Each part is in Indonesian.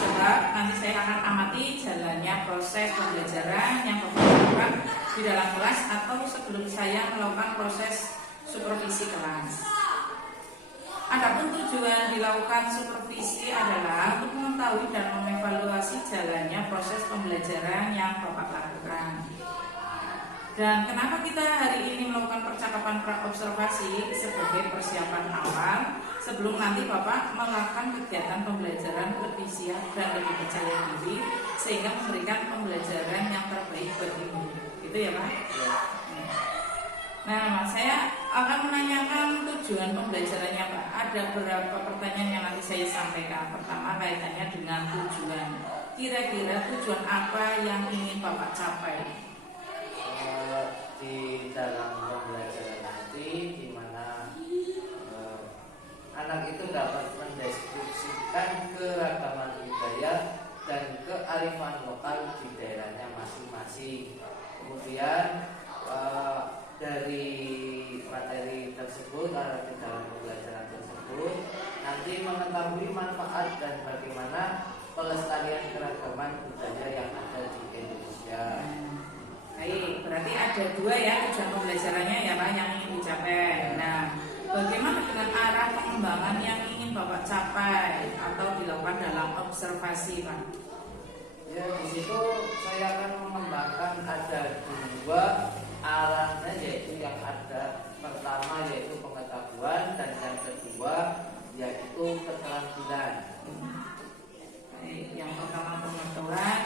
sebab nanti saya akan amati jalannya proses pembelajaran yang Bapak lakukan di dalam kelas atau sebelum saya melakukan proses supervisi kelas. Adapun tujuan dilakukan supervisi adalah untuk mengetahui dan mengevaluasi jalannya proses pembelajaran yang Bapak lakukan. Dan kenapa kita hari ini melakukan percakapan pra-observasi sebagai persiapan awal sebelum nanti Bapak melakukan kegiatan pembelajaran lebih siap dan lebih percaya diri sehingga memberikan pembelajaran yang terbaik bagi murid. Gitu ya Pak? Nah, saya akan menanyakan tujuan pembelajarannya Pak. Ada beberapa pertanyaan yang nanti saya sampaikan. Pertama kaitannya dengan tujuan. Kira-kira tujuan apa yang ingin Bapak capai? Di dalam pembelajaran nanti di mana anak itu dapat mendeskripsikan keragaman budaya dan kearifan lokal di daerahnya masing-masing. Kemudian dari materi tersebut atau di dalam pembelajaran tersebut nanti mengetahui manfaat dan bagaimana pelestarian keragaman budaya yang ada di Indonesia. Baik, berarti ada dua ya tujuan pembelajarannya ya Pak yang ingin dicapai. Nah, bagaimana dengan arah pengembangan yang ingin Bapak capai atau dilakukan dalam observasi Pak? Ya, di situ saya akan mengembangkan ada dua arahnya, yaitu yang ada pertama yaitu pengetahuan dan yang kedua yaitu keterampilan. Baik, yang pertama pengetahuan,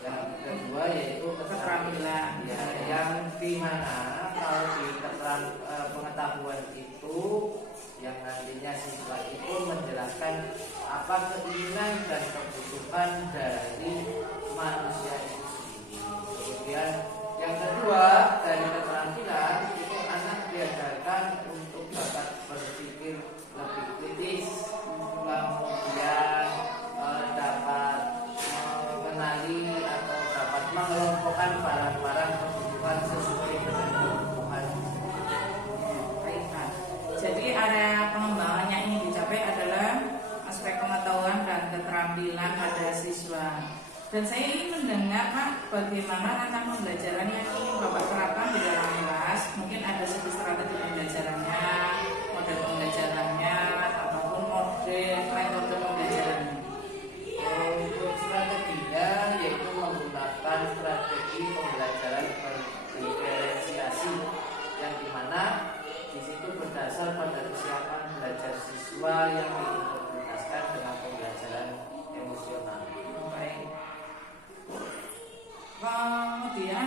yang kedua yaitu keterampilan. Ya, yang dimana kalau di pengetahuan itu yang nantinya siswa itu menjelaskan apa keinginan dan kebutuhan dari manusia itu sendiri. Kemudian yang kedua dari keterampilan itu anak diajarkan untuk dapat berpikir lebih kritis, kemudian dapat mengenali atau dapat mengelompokkan barang-barang kebutuhan sesuai dengan kebutuhan. Baik Pak. Jadi area pengembangan yang ingin dicapai adalah aspek pengetahuan dan keterampilan pada siswa. Dan saya ingin mendengar Pak, bagaimana rancang pembelajaran yang ingin Bapak terapkan di dalam kelas. Mungkin ada segi strategi pembelajarannya, model pembelajarannya, ataupun metode pembelajarannya. Untuk strateginya yaitu menggunakan strategi pembelajaran berdiferensiasi yang dimana di situ berdasar pada kesiapan belajar siswa yang diintegrasikan dengan pembelajaran emosional. Baik. Kemudian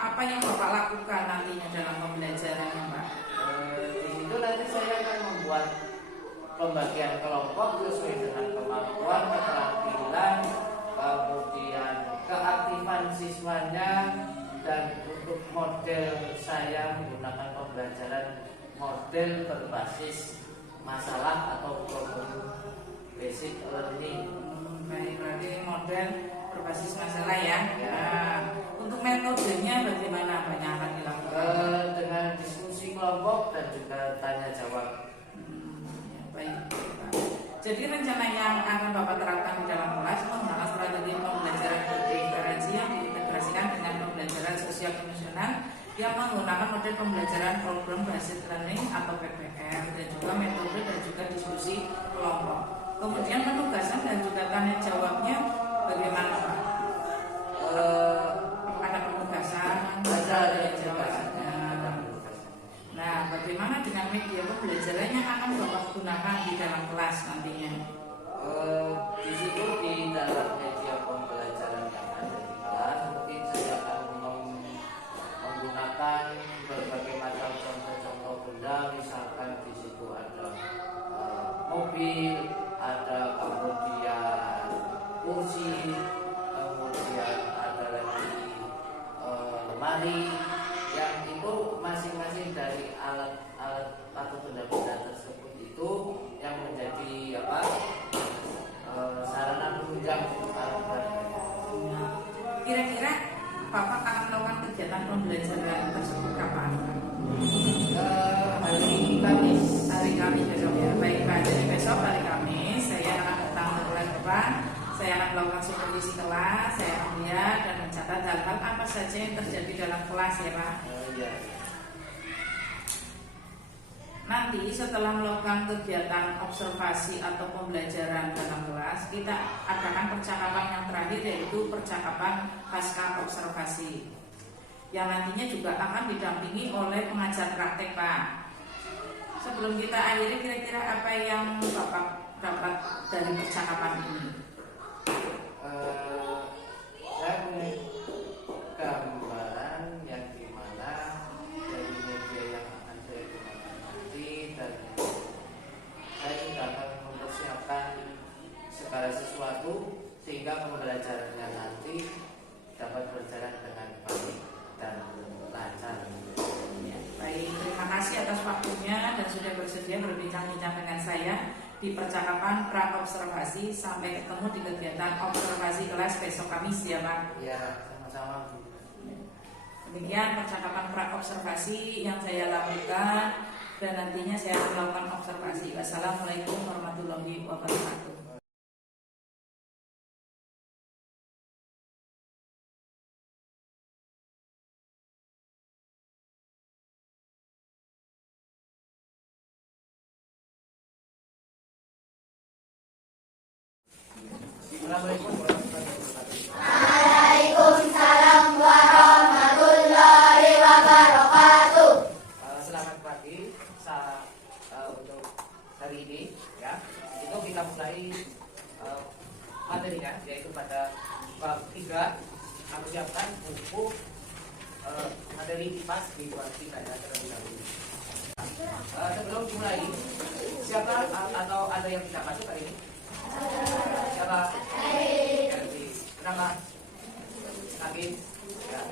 apa yang Bapak lakukan nantinya dalam pembelajarannya Pak? Di situ nanti saya akan membuat pembagian kelompok sesuai dengan kemampuan, keterampilan, kemudian keaktifan siswanya, dan untuk model saya menggunakan pembelajaran model berbasis masalah atau problem basic learning. Baik, berarti model berbasis masalah ya. Nah, untuk metodenya bagaimana Pak yang akan dilakukan? Dengan diskusi kelompok dan juga tanya jawab. Baik, Pak. Jadi rencana yang akan Bapak terapkan di dalam kelas menggunakan strategi pembelajaran berdiferensi yang diintegrasikan dengan pembelajaran sosial emosional yang menggunakan model pembelajaran problem based learning atau PBL dan juga metode dan juga diskusi kelompok. Kemudian penugasan dan juga tanya jawabnya bagaimana Pak? Ada penugasan, ada jawabannya. Nah, bagaimana dengan media pembelajaran yang akan Bapak gunakan di dalam kelas nantinya? Di situ di dalam media pembelajaran yang ada di kelas mungkin saya akan menggunakan berbagai macam contoh-contoh benda, misalkan di situ ada mobil, ada kemudian kursi, kemudian ada lagi lemari, yang itu masing-masing dari alat-alat atau benda-benda tersebut itu yang menjadi sarana penunjang alat. Kira-kira Bapak akan melakukan kegiatan pembelajaran tersebut kapan? Hari Kamis. Hari Kamis besok ya. Baik Pak, jadi besok hari Kamis saya Saya akan melakukan supervisi kelas, saya akan melihat dan mencatat hal-hal apa saja yang terjadi dalam kelas ya Pak. Iya. Nanti setelah melakukan kegiatan observasi atau pembelajaran dalam kelas, kita adakan percakapan yang terakhir, yaitu percakapan pasca observasi, yang nantinya juga akan didampingi oleh pengajar praktek Pak. Sebelum kita akhiri, kira-kira apa yang Bapak dapat dari percakapan ini? Saya punya gambaran yang dimana dari media yang akan saya gunakan nanti, dan saya juga akan mempersiapkan segala sesuatu sehingga pembelajarannya nanti dapat berjalan dengan baik dan lancar. Ya, baik, terima kasih atas waktunya dan sudah bersedia berbincang-bincang dengan saya di percakapan pra-observasi. Sampai ketemu di kegiatan observasi kelas besok Kamis ya Pak. Ya, sama-sama Bu. Demikian percakapan pra-observasi yang saya lakukan dan nantinya saya akan melakukan observasi. Wassalamualaikum warahmatullahi wabarakatuh. Assalamualaikum warahmatullahi wabarakatuh. Waalaikumsalam warahmatullahi wabarakatuh. Selamat pagi. Untuk hari ini ya, itu kita mulai materinya, yaitu pada bab 3. Aku siapkan buku materi IPA di bab 3 ya, terlebih dahulu. Sebelum dimulai, siapa atau ada yang tidak masuk hari ini? Siapa? Nama Hakim ya.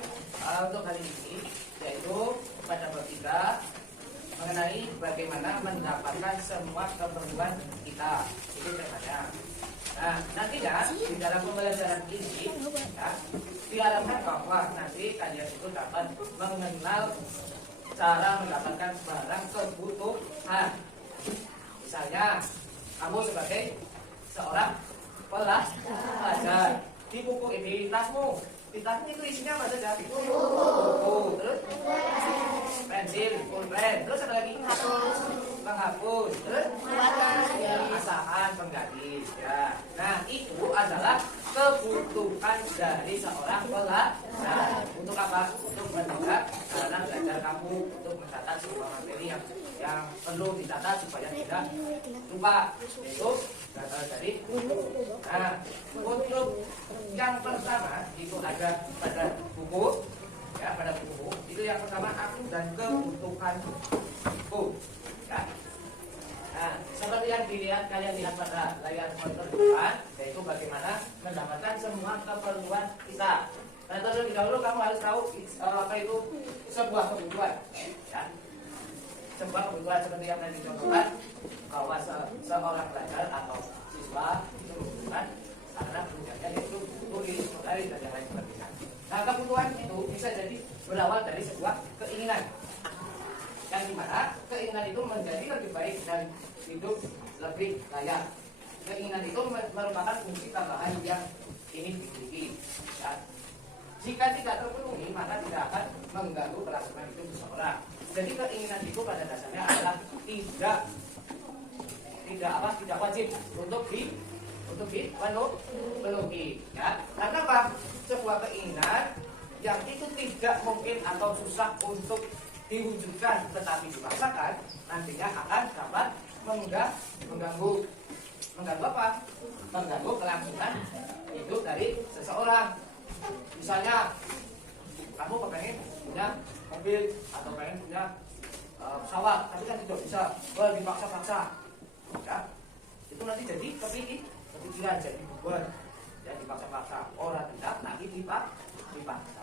Untuk hari ini yaitu pada bab 3 mengenai bagaimana mendapatkan semua keperluan kita, itu temanya. Nah, nantinya di dalam pembelajaran ini ya, diharapkan bahwa nanti kalian itu dapat mengenal cara mendapatkan barang kebutuhan. Misalnya kamu sebagai seorang pelajar, di buku ini tasmu, di tasmu itu isinya apa saja? Buku, terus pensil, pulpen, terus ada lagi penghapus, terus asahan, penggaris ya. Nah, itu adalah kebutuhan dari seorang pelajar. Untuk apa? Untuk menjaga sarana belajar kamu, untuk mencatat sebuah materi yang perlu dicatat supaya tidak lupa. Itu berasal dari buku. Nah, untuk yang pertama itu ada pada buku ya, pada buku itu yang pertama aku dan kebutuhanku ya. Nah, seperti yang kalian lihat pada layar monitor depan, yaitu bagaimana mendapatkan semua keperluan kita. Nah, terlebih dahulu kamu harus tahu apa itu sebuah kebutuhan ya. Sebuah kebutuhan seperti yang tadi dicontohkan, bahwa seorang pelajar atau siswa itu membutuhkan sarana belajarnya, yaitu tulis, menulis dan yang lain sebagainya. Nah, kebutuhan itu bisa jadi berawal dari sebuah keinginan, yang dimana keinginan itu menjadi lebih baik dan hidup lebih layak. Keinginan itu merupakan fungsi tambahan yang ingin dimiliki ya. Jika tidak terpenuhi, maka tidak akan mengganggu kelangsungan hidup seseorang. Jadi keinginan itu pada dasarnya adalah tidak wajib untuk dipenuhi ya. Karena apa? Sebuah keinginan yang itu tidak mungkin atau susah untuk diwujudkan tetapi dipaksakan, nantinya akan dapat mengganggu apa? Mengganggu kelangsungan hidup dari seseorang. Misalnya kamu pengen punya mobil atau pengen punya pesawat, tapi kan tidak bisa, dipaksa-paksa ya. Itu nanti jadi kepikiran, jadi beban ya, dipaksa-paksa. Orang tidak, nanti dipaksa.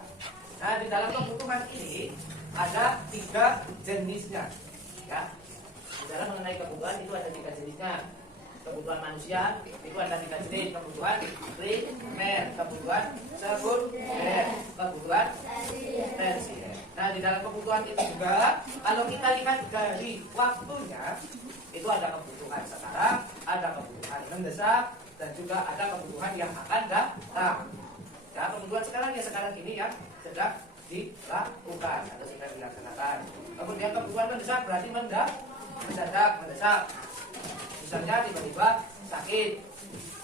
Nah, di dalam kebutuhan ini ada 3 jenisnya ya. Di dalam mengenai kebutuhan itu ada 3 jenisnya. Kebutuhan manusia itu ada 3 jenis: kebutuhan primer, kebutuhan sekunder, kebutuhan tersier. Nah, di dalam kebutuhan itu juga kalau kita lihat dari waktunya, itu ada kebutuhan sekarang, ada kebutuhan mendesak, dan juga ada kebutuhan yang akan datang. Ya, kebutuhan sekarang ini yang sedang dilakukan atau sedang dilaksanakan. Kemudian kebutuhan mendesak berarti mendadak, mendesak. Misalnya tiba-tiba sakit,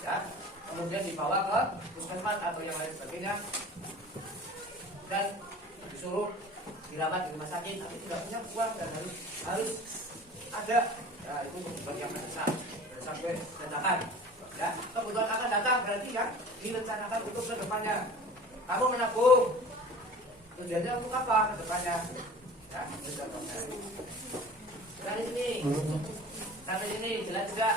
ya, kemudian dibawa ke puskesmas atau yang lain sebagainya, dan disuruh dirawat di rumah sakit, tapi tidak punya uang dan harus ada. Ya, itu kebutuhan yang mendesak dadakan. Ya, kebutuhan akan datang berarti yang direncanakan untuk kedepannya. Kamu menabung, tujuannya untuk apa kedepannya? Ya, dari sini sampai sini jelas juga?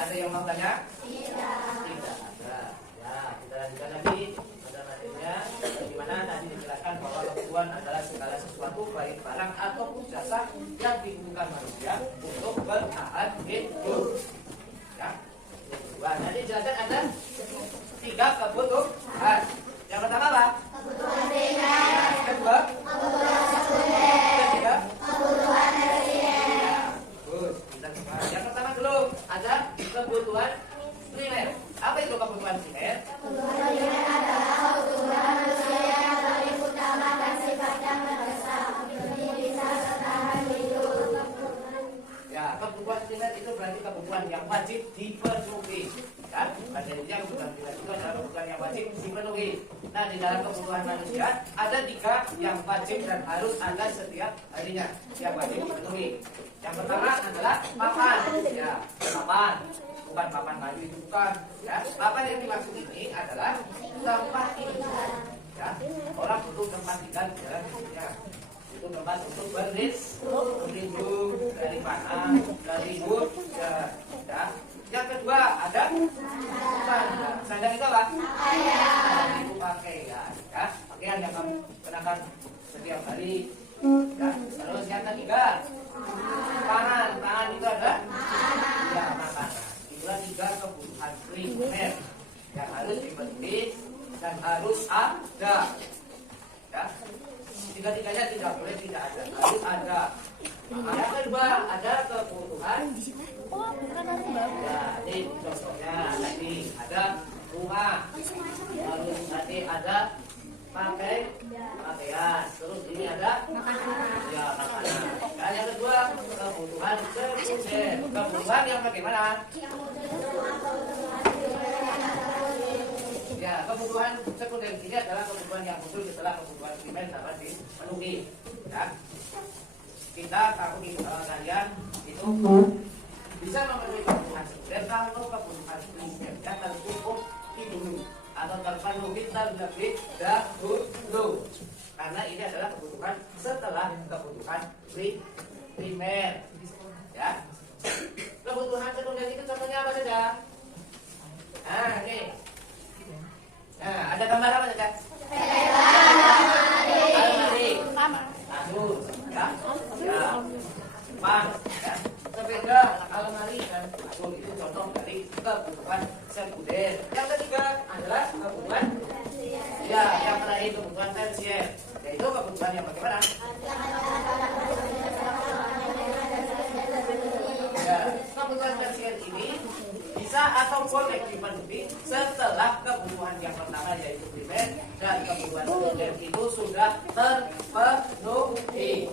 Ada yang mau tanya? Tidak ada. Ya, kita lanjutkan lagi matematikanya. Bagaimana tadi dijelaskan bahwa kebutuhan adalah segala sesuatu baik barang ataupun jasa yang dibutuhkan manusia untuk bertahan hidup. Ya. Wah, nanti jelaskan ada 3 kebutuhan. Yang pertama apa? Kebutuhan primer. Kedua? Kebutuhan sekunder. Ketiga? Kebutuhan tersier. Bagus. Yang pertama dulu ada kebutuhan primer. Apa itu kebutuhan primer? Kebutuhan primer adalah kebutuhan manusia yang paling utama dan sifatnya mendesak untuk bisa bertahan hidup. Ya, kebutuhan primer itu berarti kebutuhan yang wajib dipenuhi. Kan? Pada intinya kebutuhan primer itu adalah kebutuhan yang wajib dipenuhi. Nah, di dalam kebutuhan manusia ada 3 yang wajib dan harus ada setiap harinya yang wajib dipenuhi. Yang pertama adalah papan. Ya, papan. Bukan papan kayu itu bukan. Ya, papan yang dimaksud ini adalah tempat tinggal. Ya, orang butuh tempat tinggal di dalam hidupnya. Itu tempat untuk berlindung dari panas, dari hujan. Ya. Yang kedua ada sandal. Sandal itu apa? Pakaian. Itu pakaian. Ya, pakaian yang kamu kenakan setiap hari. Ya. Terus yang ketiga pangan. Pangan itu adalah ya, makanan. Itulah 3 kebutuhan primer yang harus dipenuhi dan harus ada. Ya. Tiga-tiganya tidak boleh tidak ada, harus ada. Yang kedua ada kebutuhan. Ya, ini contohnya tadi ada rumah, lalu tadi ada pakaian, terus ini ada ya makanan. Dan yang kedua kebutuhan sekunder. Kebutuhan yang bagaimana? Ya, kebutuhan sekunder ini adalah kebutuhan yang muncul setelah kebutuhan primer dapat dipenuhi. Ya. Kita tahu kalian itu bisa memenuhi kebutuhan sekunder kalau kebutuhan primernya tercukupi dulu atau terpenuhi terlebih dahulu. Karena ini adalah kebutuhan setelah kebutuhan primer. Ya. Kebutuhan sekunder itu contohnya apa saja? Nah, ini. Nah, ada gambar apa saja? Almari, kasur, ya, ya, pan, ya, sepeda, almari dan kasur itu contoh dari kebutuhan sekunder. Yang ketiga adalah kebutuhan, ya, yang terakhir kebutuhan tersier, yaitu kebutuhan yang bagaimana? Ya, kebutuhan tersier ini bisa atau boleh dipenuhi setelah kebutuhan yang pertama yaitu primer dan kebutuhan sekunder itu sudah terpenuhi.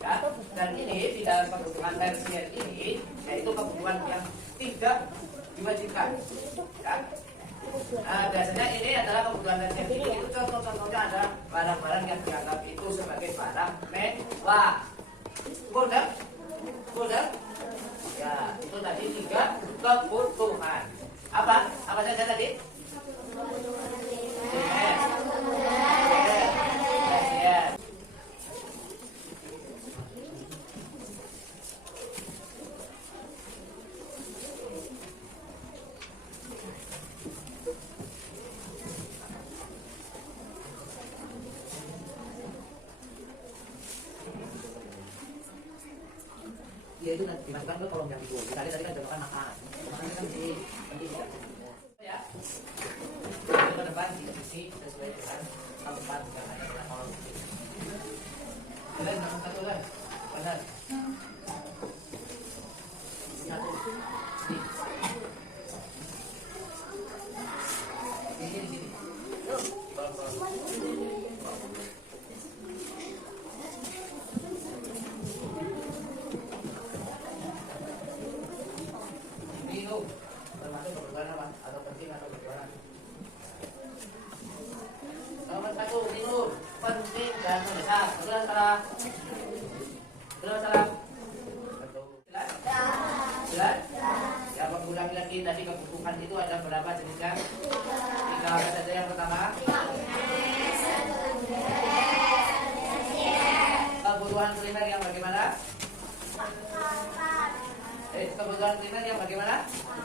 Ya, dan ini di dalam kebutuhan tersier ini yaitu kebutuhan yang tidak diwajibkan. Ya. Nah, biasanya ini adalah kebutuhan tersier ini itu contoh-contohnya ada barang-barang yang dianggap itu sebagai barang mewah. Mudah? Ya, itu tadi 3 kebutuhan. Apa? Apa saja tadi? Yes. Dia itu nanti dimasukkan ke kolom yang itu. Kita lihat tadi kan contohkan makan. Makan kan di penting ya. Ke depan diisi sesuai dengan tempat yang ada pada kolom. Kalian masuk satu kan? Benar. Satu. masalah? Betul masalah? Betul. Jelas? Jelas? Ya, ulangi lagi tadi kebutuhan itu ada berapa jenisnya? 3 apa saja yang pertama? Kebutuhan primer yang bagaimana? Kebutuhan primer yang bagaimana?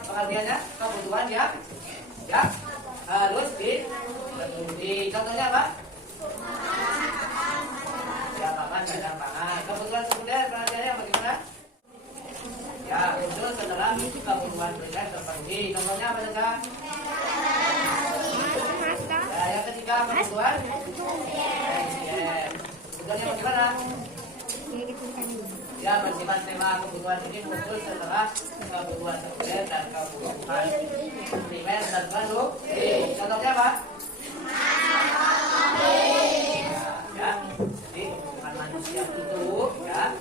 Pengertiannya kebutuhan yang ya harus dipenuhi. Contohnya apa? Ya, makan dan pangan. Kebutuhan sekunder pengertiannya yang bagaimana? Ya, muncul setelah kebutuhan primer terpenuhi. Contohnya apa saja? Ya, yang ketiga kebutuhan. Kebutuhan yang bagaimana? Ya, bersifat tema kebutuhan ini muncul setelah kebutuhan sekunder dan kebutuhan primer terpenuhi. Contohnya apa? Ya, jadi kebutuhan manusia itu ya,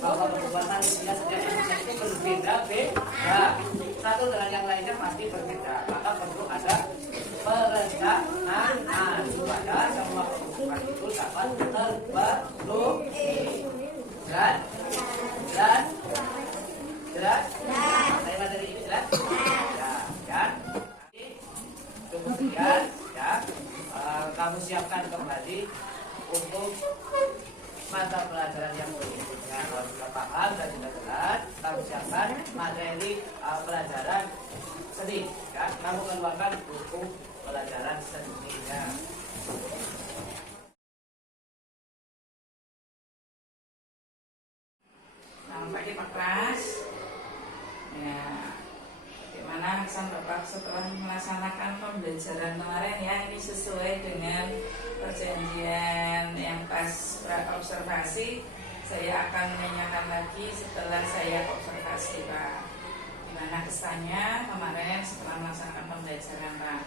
bahwa kebutuhan manusia setiap manusia itu berbeda-beda. Satu dengan yang lainnya pasti berbeda. Maka perlu ada perencanaan supaya semua kebutuhan itu dapat terpenuhi. Jelas? Jelas? Jelas? Saya materi ini jelas? Ya. Cukup sekian ya. Kamu siapkan kembali untuk mata pelajaran yang berikutnya. Kalau sudah paham dan sudah jelas, kamu siapkan materi pelajaran seni. Ya, kamu keluarkan buku pelajaran seninya. Selamat pagi Pak Klas. Ya, bagaimana kesan Bapak setelah melaksanakan pembelajaran kemarin ya? Ini sesuai dengan perjanjian yang pas observasi. Saya akan menanyakan lagi setelah saya observasi Pak. Gimana kesannya kemarin setelah melaksanakan pembelajaran Pak?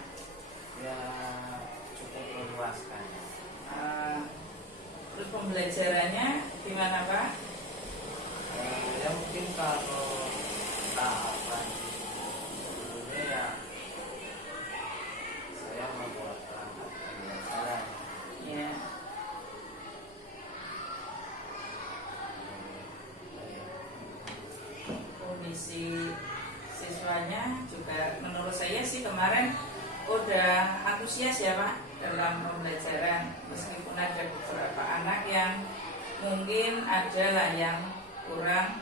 Ya, cukup memuaskan. Terus pembelajarannya gimana Pak? Ya mungkin kalau tahapan sebelumnya ya saya membuat perangkat pembelajaran. Ya. Kondisi siswanya juga menurut saya sih kemarin udah antusias ya Pak dalam pembelajaran, meskipun ada beberapa anak yang mungkin ada lah yang kurang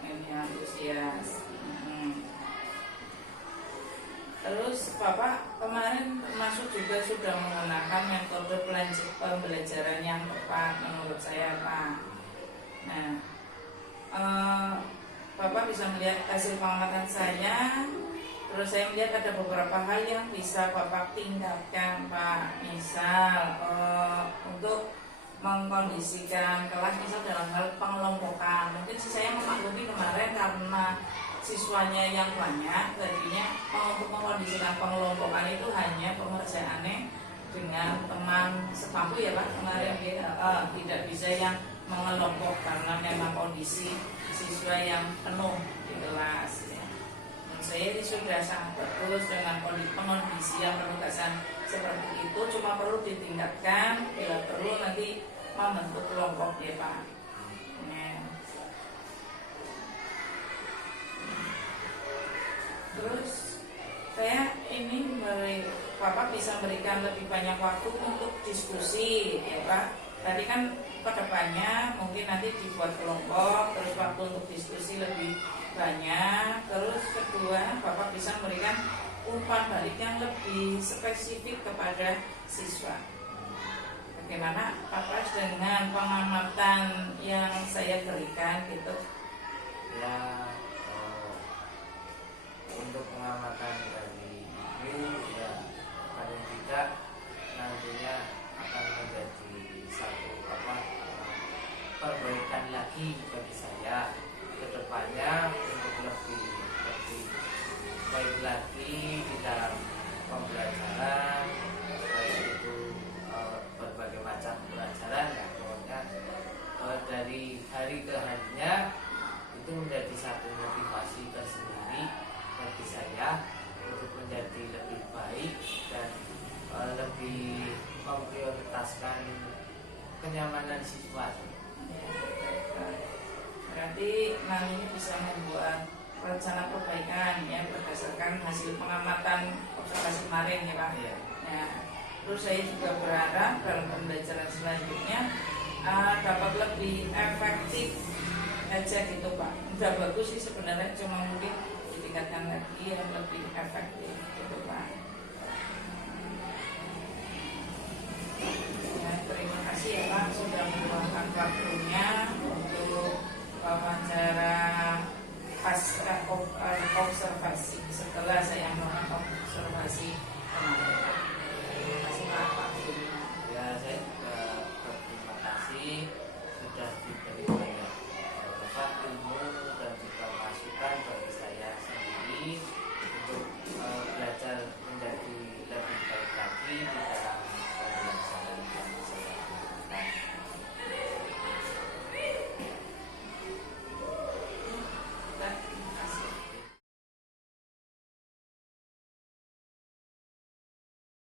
ini antusias. Terus Bapak kemarin termasuk juga sudah menggunakan metode pembelajaran yang tepat menurut saya Pak. Nah, Bapak bisa melihat hasil pengamatan saya. Terus saya melihat ada beberapa hal yang bisa Bapak tingkatkan Pak. Misal untuk mengkondisikan kelas, misal dalam hal pengelompokan. Mungkin saya memaklumi kemarin karena siswanya yang banyak, tadinya untuk mengkondisikan pengelompokan itu hanya pengerjaannya dengan teman sebangku ya Pak kemarin tidak bisa yang mengelompok karena memang kondisi siswa yang penuh di kelas ya. Menurut saya ini sudah sangat bagus dengan pengondisian penugasan seperti itu, cuma perlu ditingkatkan bila perlu nanti membentuk kelompok ya Pak. Terus saya ini Bapak bisa memberikan lebih banyak waktu untuk diskusi ya Pak. Tadi kan kedepannya mungkin nanti dibuat kelompok, terus waktu untuk diskusi lebih banyak. Terus kedua Bapak bisa memberikan umpan balik yang lebih spesifik kepada siswa. Bagaimana Pak Pras dengan pengamatan yang saya berikan gitu? Ya, untuk pengamatan dari ibu ya paling tidak nantinya akan menjadi satu perbaikan lagi bagi saya ke depannya untuk lebih baik lagi di dalam pembelajaran, baik itu berbagai macam pelajaran ya pokoknya dari hari ke harinya itu menjadi satu motivasi tersendiri bagi saya untuk menjadi lebih baik dan lebih memprioritaskan kenyamanan siswa. Ya, berarti nanti bisa membuat rencana perbaikan ya berdasarkan hasil pengamatan observasi kemarin ya Pak. Iya. Ya, terus saya juga berharap dalam pembelajaran selanjutnya dapat lebih efektif aja gitu Pak. Udah bagus sih sebenarnya, cuma mungkin ditingkatkan lagi yang lebih efektif gitu Pak.